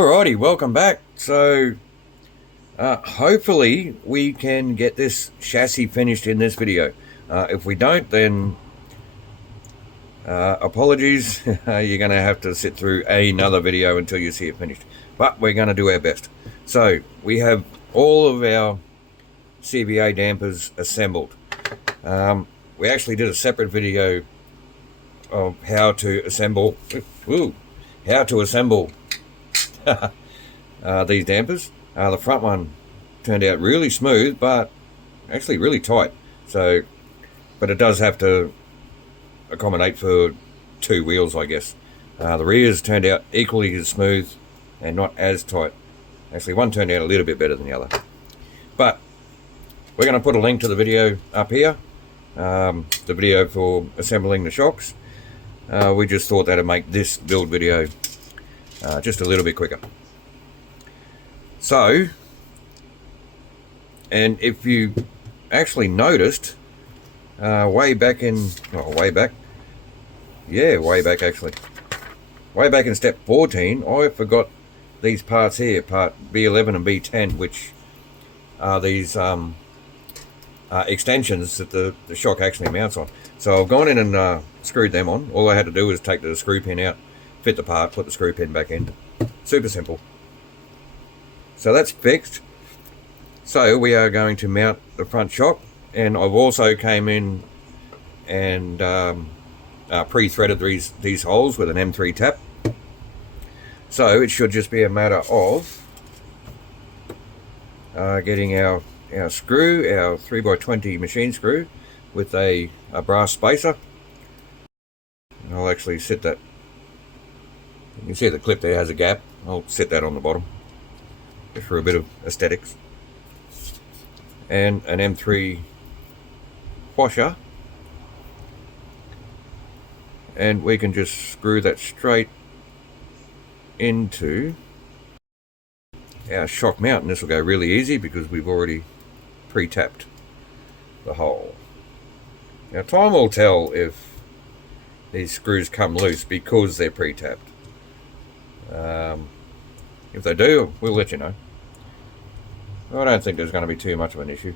Alrighty, welcome back. So, hopefully we can get this chassis finished in this video. If we don't, then apologies. You're going to have to sit through another video until you see it finished. But we're going to do our best. So, we have all of our CVA dampers assembled. We actually did a separate video of how to assemble these dampers. The front one turned out really smooth, but actually really tight. So, but it does have to accommodate for two wheels, I guess. The rears turned out equally as smooth and not as tight. Actually, one turned out a little bit better than the other. But we're going to put a link to the video up here, the video for assembling the shocks. We just thought that'd make this build video just a little bit quicker. So, and if you actually noticed, way back in step 14, I forgot these parts here, part B11 and B10, which are these extensions that the shock actually mounts on. So I've gone in and screwed them on. All I had to do was take the screw pin out, fit the part, put the screw pin back in. Super simple. So that's fixed. So we are going to mount the front shock, and I've also came in and pre-threaded these holes with an M3 tap. So it should just be a matter of getting our screw, our 3x20 machine screw with a brass spacer. And I'll actually sit that. You can see the clip there has a gap. I'll sit that on the bottom just for a bit of aesthetics. And an M3 washer. And we can just screw that straight into our shock mount. And this will go really easy because we've already pre-tapped the hole. Now time will tell if these screws come loose because they're pre-tapped. If they do, we'll let you know. I don't think there's going to be too much of an issue.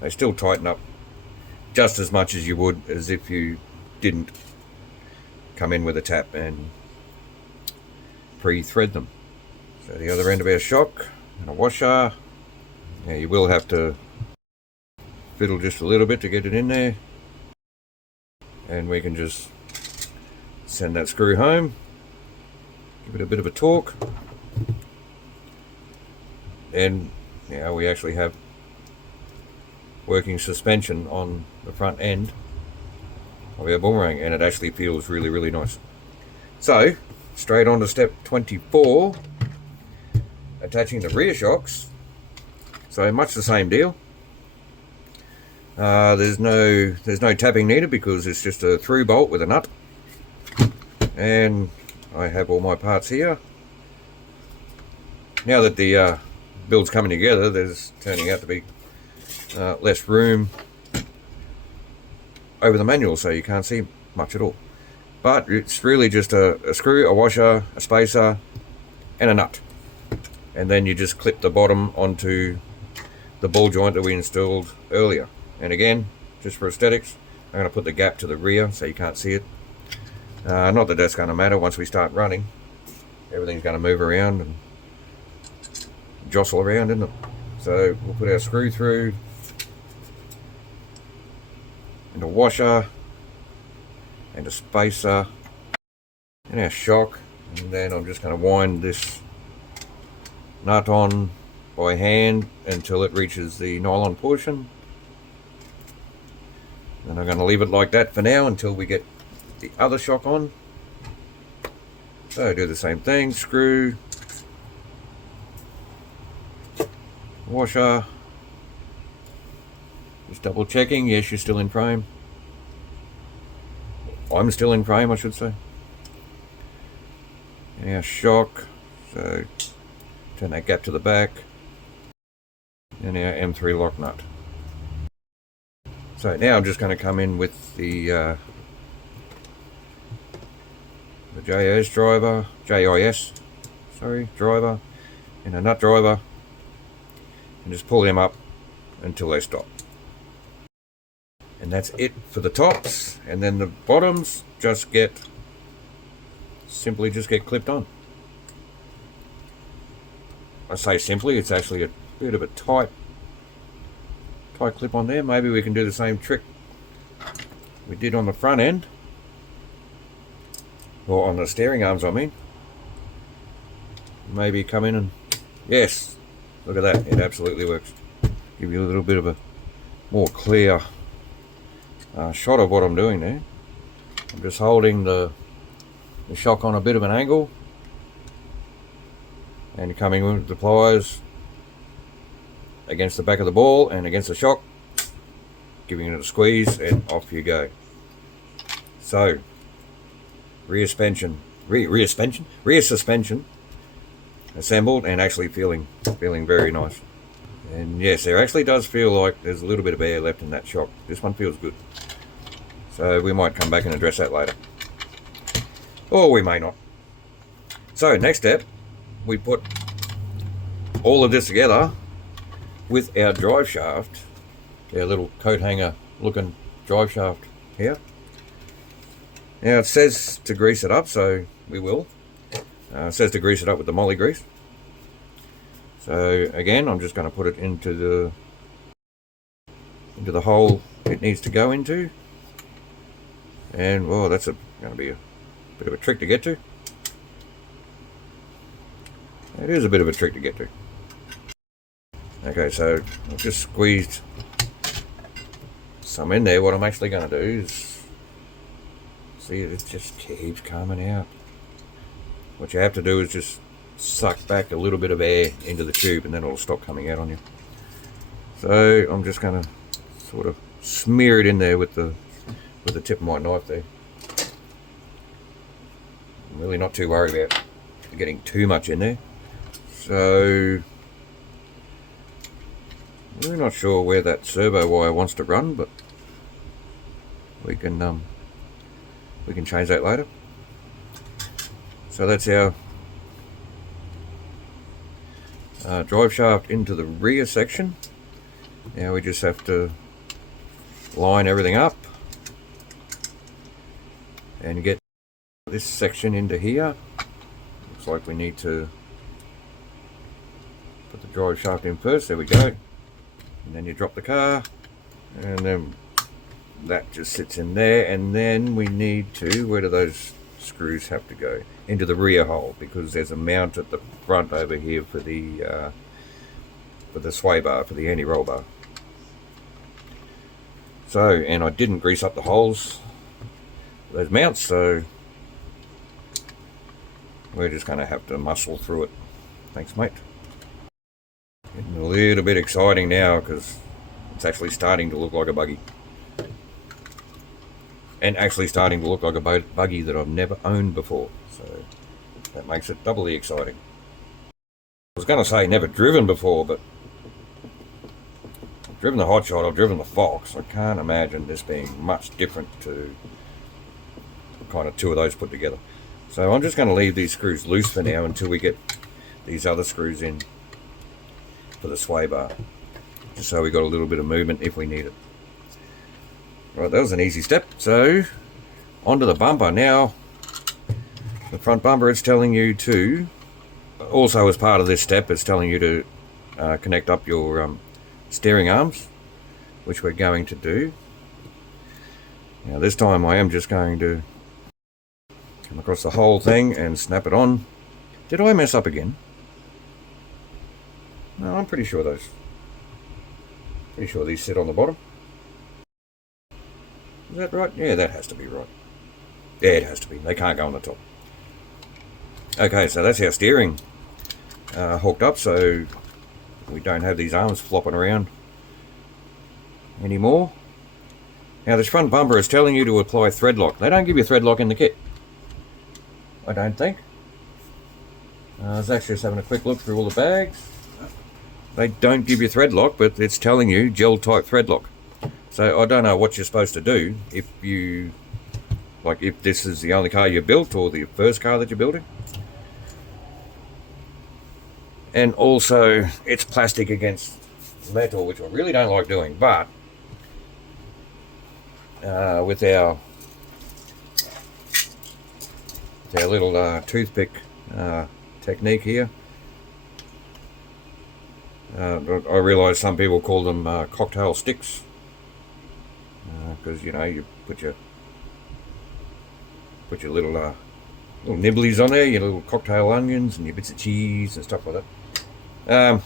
They still tighten up just as much as you would as if you didn't come in with a tap and pre-thread them. So the other end of our shock and a washer. Now you will have to fiddle just a little bit to get it in there, and we can just send that screw home, give it a bit of a torque, and now we actually have working suspension on the front end of our Boomerang, and it actually feels really, really nice. So straight on to step 24, attaching the rear shocks. So much the same deal. There's no tapping needed because it's just a through bolt with a nut. And I have all my parts here. Now that the build's coming together, there's turning out to be less room over the manual, so you can't see much at all. But it's really just a screw, a washer, a spacer, and a nut. And then you just clip the bottom onto the ball joint that we installed earlier. And again, just for aesthetics, I'm going to put the gap to the rear so you can't see it. Not that that's going to matter once we start running. Everything's going to move around and jostle around, isn't it? So we'll put our screw through, and a washer, and a spacer, and our shock. And then I'm just going to wind this nut on by hand until it reaches the nylon portion. And I'm going to leave it like that for now until we get the other shock on. So do the same thing, screw, washer, just double checking, yes, you're still in frame. I'm still in frame, I should say. And our shock, so turn that gap to the back, and our M3 lock nut. So now I'm just going to come in with the the JIS driver, and a nut driver, and just pull them up until they stop. And that's it for the tops, and then the bottoms simply just get clipped on. I say simply, it's actually a bit of a tight clip on there. Maybe we can do the same trick we did on the front end, or on the steering arms I mean. Maybe come in and, yes, look at that, it absolutely works. Give you a little bit of a more clear shot of what I'm doing there. I'm just holding the shock on a bit of an angle and coming with the pliers against the back of the ball and against the shock, giving it a squeeze, and off you go. So rear suspension assembled, and actually feeling very nice. And yes, there actually does feel like there's a little bit of air left in that shock. This one feels good, so we might come back and address that later, or we may not. So next step, we put all of this together with our drive shaft, our little coat hanger looking drive shaft here. Now it says to grease it up, so we will. It says to grease it up with the moly grease. So again, I'm just going to put it into the hole it needs to go into, and well, that's going to be a bit of a trick to get to. It is a bit of a trick to get to. Okay, so I've just squeezed some in there. What I'm actually going to do is, see, it just keeps coming out. What you have to do is just suck back a little bit of air into the tube, and then it'll stop coming out on you. So I'm just going to sort of smear it in there with the tip of my knife there. I'm really not too worried about getting too much in there. So we're not sure where that servo wire wants to run, but we can change that later. So that's our drive shaft into the rear section. Now we just have to line everything up and get this section into here. Looks like we need to put the drive shaft in first. There we go. And then you drop the car, and then that just sits in there. And then we need to, where do those screws have to go? Into the rear hole, because there's a mount at the front over here for the sway bar, for the anti-roll bar. So, and I didn't grease up the holes, those mounts, so we're just going to have to muscle through it. Thanks, mate. Getting a little bit exciting now, because it's actually starting to look like a buggy. And actually starting to look like a buggy that I've never owned before. So that makes it doubly exciting. I was going to say never driven before, but I've driven the Hotshot, I've driven the Fox. I can't imagine this being much different to kind of two of those put together. So I'm just going to leave these screws loose for now until we get these other screws in for the sway bar, just so we got a little bit of movement if we need it. Right, that was an easy step. So onto the bumper now. The front bumper, it's telling you to, also as part of this step, it's telling you to connect up your steering arms, which we're going to do. Now this time I am just going to come across the whole thing and snap it on. Did I mess up again? No, I'm pretty sure these sit on the bottom. Is that right? Yeah, that has to be right. Yeah, it has to be. They can't go on the top. Okay, so that's our steering hooked up, so we don't have these arms flopping around anymore. Now this front bumper is telling you to apply thread lock. They don't give you thread lock in the kit, I don't think. I was actually just having a quick look through all the bags. They don't give you thread lock, but it's telling you gel type thread lock. So I don't know what you're supposed to do if you like if this is the only car you built or the first car that you're building. And also it's plastic against metal, which I really don't like doing, but with our little toothpick technique here, I realise some people call them cocktail sticks, because you know, you put your little nibblies on there, your little cocktail onions and your bits of cheese and stuff like that.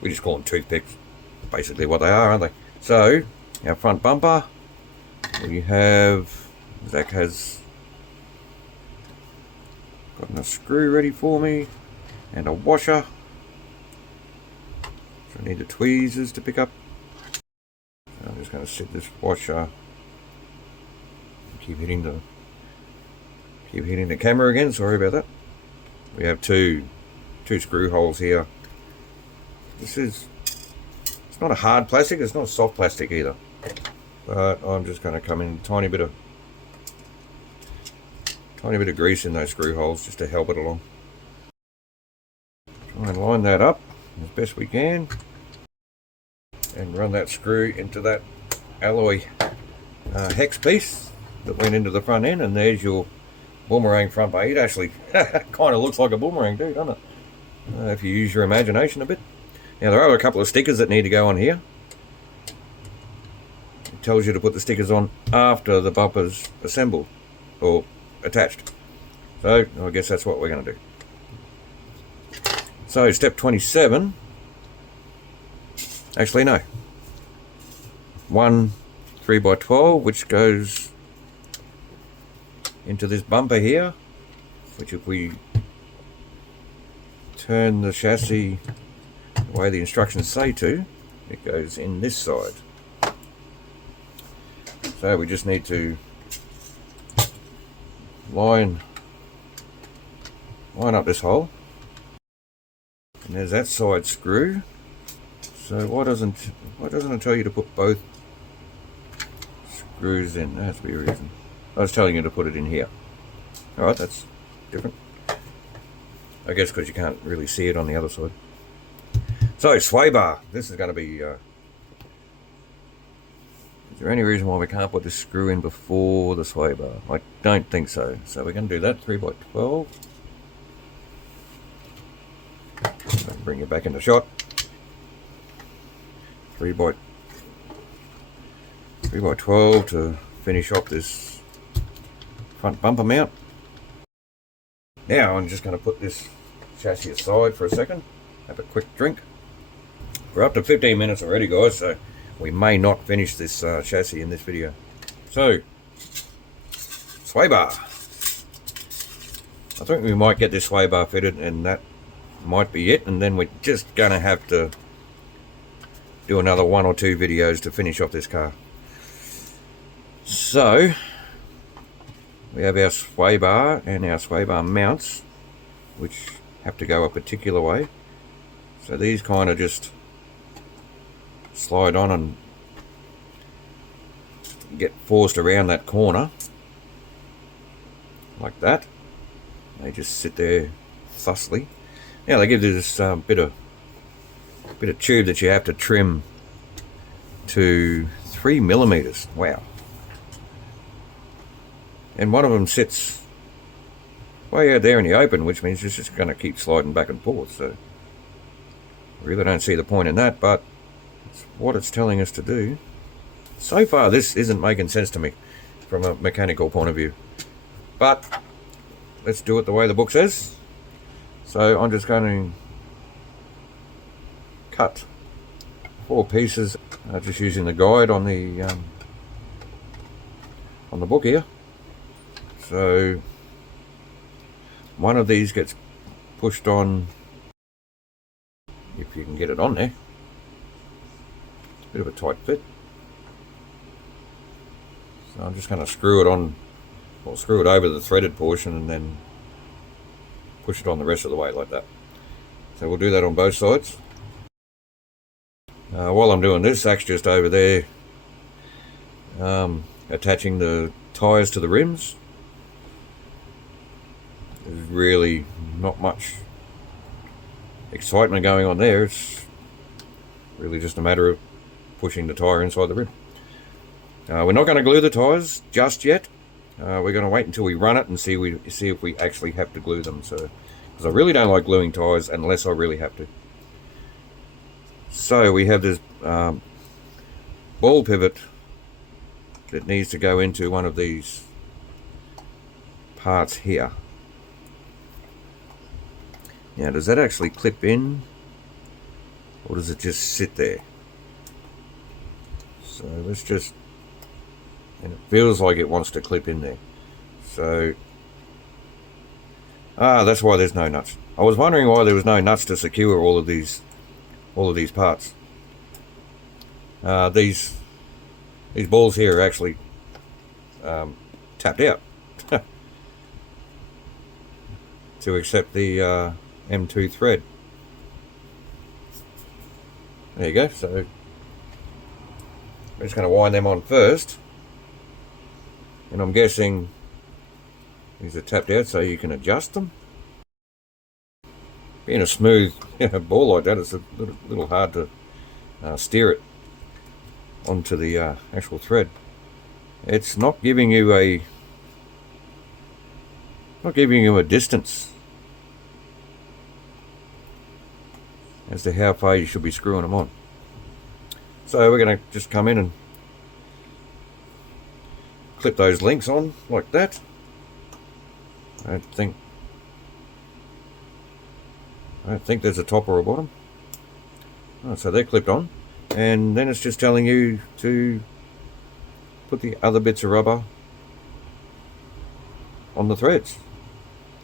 We just call them toothpicks, basically what they are, aren't they? So our front bumper, we have, Zach has gotten a screw ready for me and a washer. So I need the tweezers to pick up. So I'm just going to set this washer. Keep hitting the camera again. Sorry about that. We have two screw holes here. It's not a hard plastic. It's not a soft plastic either. But I'm just going to come in a tiny bit of grease in those screw holes just to help it along. Try and line that up as best we can, and run that screw into that alloy hex piece that went into the front end, and there's your Boomerang front bar. It actually kind of looks like a Boomerang too, doesn't it? If you use your imagination a bit. Now there are a couple of stickers that need to go on here. It tells you to put the stickers on after the bumper's assembled or attached. So I guess that's what we're going to do. So step 27. Actually no. One 3x12 which goes into this bumper here, which if we turn the chassis the way the instructions say to, it goes in this side. So we just need to line up this hole, and there's that side screw. So why doesn't it tell you to put both screws in? There has to be a reason. I was telling you to put it in here. Alright, that's different. I guess because you can't really see it on the other side. So, sway bar. This is going to be... is there any reason why we can't put this screw in before the sway bar? I don't think so. So we're going to do that, 3x12. Bring it back into shot. 3x12 to finish off this front bumper mount. Now I'm just going to put this chassis aside for a second, have a quick drink. We're up to 15 minutes already, guys, so we may not finish this chassis in this video. So, sway bar. I think we might get this sway bar fitted and that might be it, and then we're just going to have to do another 1 or 2 videos to finish off this car. So, we have our sway bar and our sway bar mounts, which have to go a particular way. So these kind of just slide on and get forced around that corner like that. They just sit there fussily. Now they give you this bit of tube that you have to trim to 3mm. Wow. And one of them sits way out there in the open, which means it's just going to keep sliding back and forth. So I really don't see the point in that, but it's what it's telling us to do. So far this isn't making sense to me from a mechanical point of view, but let's do it the way the book says. So I'm just going to cut 4 pieces, just using the guide on the book here. So one of these gets pushed on, if you can get it on there. It's a bit of a tight fit. So I'm just going to screw it on, or screw it over the threaded portion and then push it on the rest of the way like that. So we'll do that on both sides. While I'm doing this, Zach's just over there attaching the tyres to the rims. There's really not much excitement going on there. It's really just a matter of pushing the tyre inside the rim. We're not going to glue the tyres just yet. We're going to wait until we run it and see if we actually have to glue them. So, because I really don't like gluing tyres unless I really have to. So we have this ball pivot that needs to go into one of these parts here. Now, does that actually clip in, or does it just sit there? So let's just, and it feels like it wants to clip in there. So, that's why there's no nuts. I was wondering why there was no nuts to secure all of these parts. These balls here are actually tapped out to accept the M2 thread. There you go. So we're just going to wind them on first, and I'm guessing these are tapped out so you can adjust them. Being a smooth ball like that, it's a little hard to steer it onto the actual thread. It's not giving you a distance as to how far you should be screwing them on. So we're going to just come in and clip those links on like that. I don't think there's a top or a bottom. Oh, so they're clipped on, and then it's just telling you to put the other bits of rubber on the threads.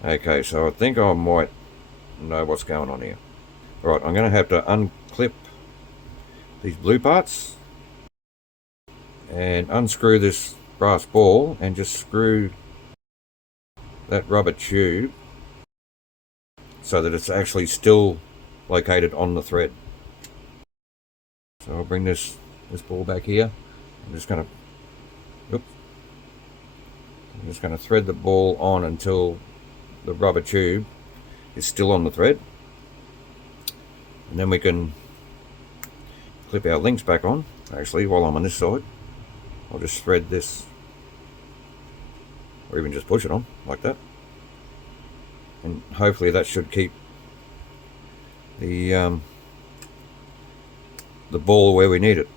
Okay, so I think I might know what's going on here. Right, I'm going to have to unclip these blue parts and unscrew this brass ball and just screw that rubber tube so that it's actually still located on the thread. So I'll bring this ball back here. I'm just going to thread the ball on until the rubber tube is still on the thread, and then we can clip our links back on. Actually, while I'm on this side, I'll just thread this, or even just push it on like that, and hopefully that should keep the ball where we need it.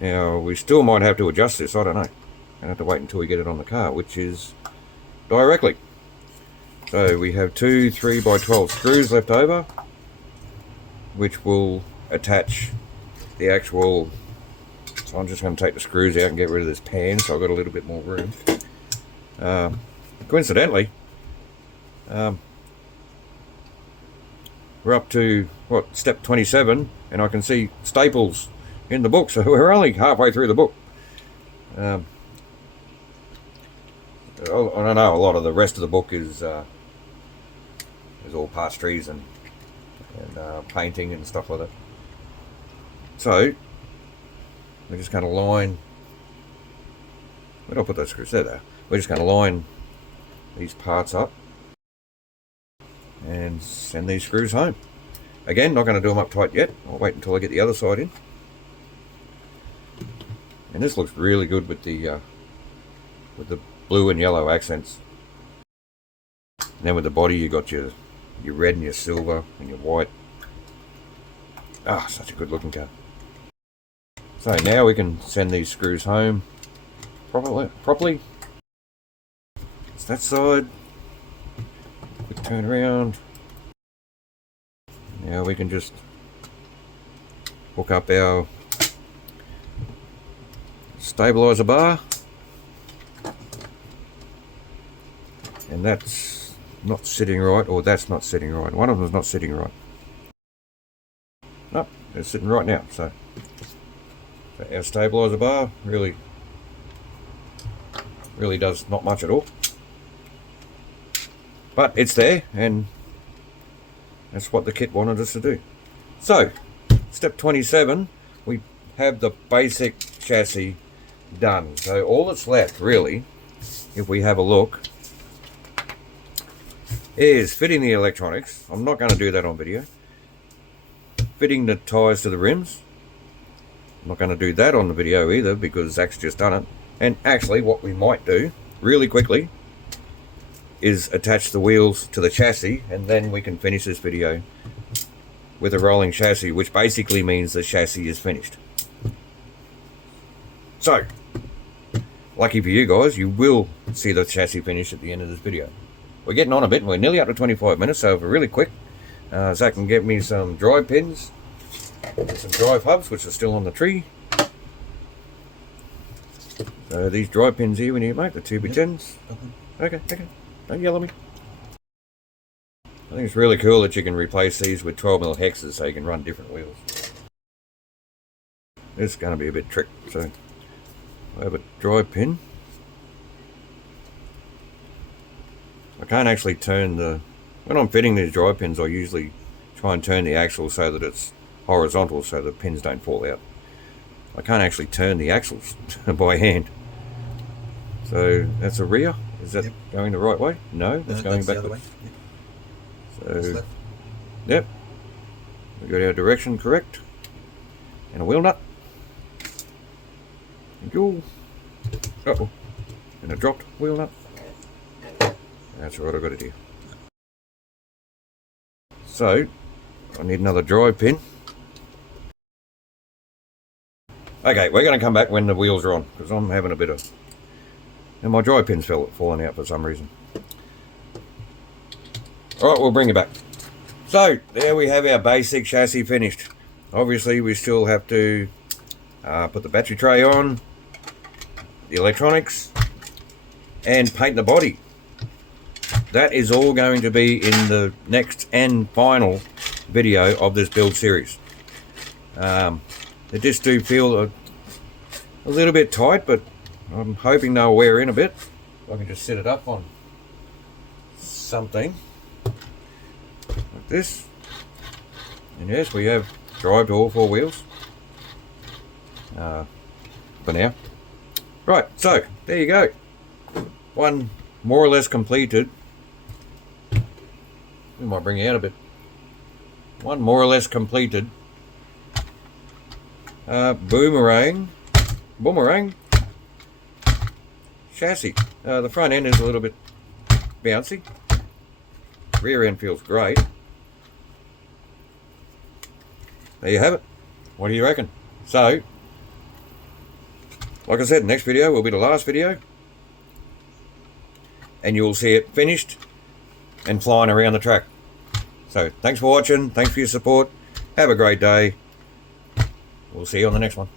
Now we still might have to adjust this, I don't know. I have to wait until we get it on the car, which is directly. So we have 2 3x12 screws left over, which will attach the actual. So I'm just going to take the screws out and get rid of this pan, so I've got a little bit more room. Coincidentally, we're up to step 27, and I can see staples in the book, so we're only halfway through the book. I don't know, a lot of the rest of the book is all parts trees and painting and stuff like that. So we're just going to line. Where did I put those screws? There. We're just going to line these parts up and send these screws home. Again, not going to do them up tight yet. I'll wait until I get the other side in. And this looks really good with the blue and yellow accents. And then with the body, you got your red and your silver and your white. Ah, such a good looking car. So now we can send these screws home properly. It's that side. We turn around. Now we can just hook up our stabilizer bar, and that's not sitting right, or that's not sitting right. One of them is not sitting right. Nope, it's sitting right now. So our stabilizer bar really does not much at all, but it's there, and that's what the kit wanted us to do. So step 27, we have the basic chassis done. So all that's left really, if we have a look, is fitting the electronics. I'm not going to do that on video. Fitting the tyres to the rims. I'm not going to do that on the video either because Zach's just done it. And actually what we might do really quickly is attach the wheels to the chassis, and then we can finish this video with a rolling chassis, which basically means the chassis is finished. So, lucky for you guys, you will see the chassis finish at the end of this video. We're getting on a bit, and we're nearly up to 25 minutes, so we're really quick. Zach can get me some drive pins, some drive hubs, which are still on the tree. So these drive pins here we need to make, the 2x10s. Okay, don't yell at me. I think it's really cool that you can replace these with 12mm hexes so you can run different wheels. It's going to be a bit trick, so I have a drive pin. I can't actually turn the... When I'm fitting these drive pins, I usually try and turn the axle so that it's horizontal so the pins don't fall out. I can't actually turn the axles by hand. So that's a rear. Is that going the right way? No, that's going back the other way. So, yep, we got our direction correct, and a wheel nut. Thank you. Uh-oh, and a dropped wheel nut. That's right, I got it here. So, I need another drive pin. Okay, we're going to come back when the wheels are on, because I'm having a bit of... And my drive pin's falling out for some reason. Alright, we'll bring it back. So, there we have our basic chassis finished. Obviously, we still have to put the battery tray on, the electronics, and paint the body. That is all going to be in the next and final video of this build series. They just do feel a little bit tight, but I'm hoping they'll wear in a bit. I can just set it up on something like this. And yes, we have drive to all four wheels for now. Right, so there you go. One more or less completed. We might bring it out a bit. One more or less completed Boomerang chassis. The front end is a little bit bouncy. Rear end feels great. There you have it. What do you reckon? So, like I said, next video will be the last video, and you'll see it finished and flying around the track. So, thanks for watching. Thanks for your support. Have a great day. We'll see you on the next one.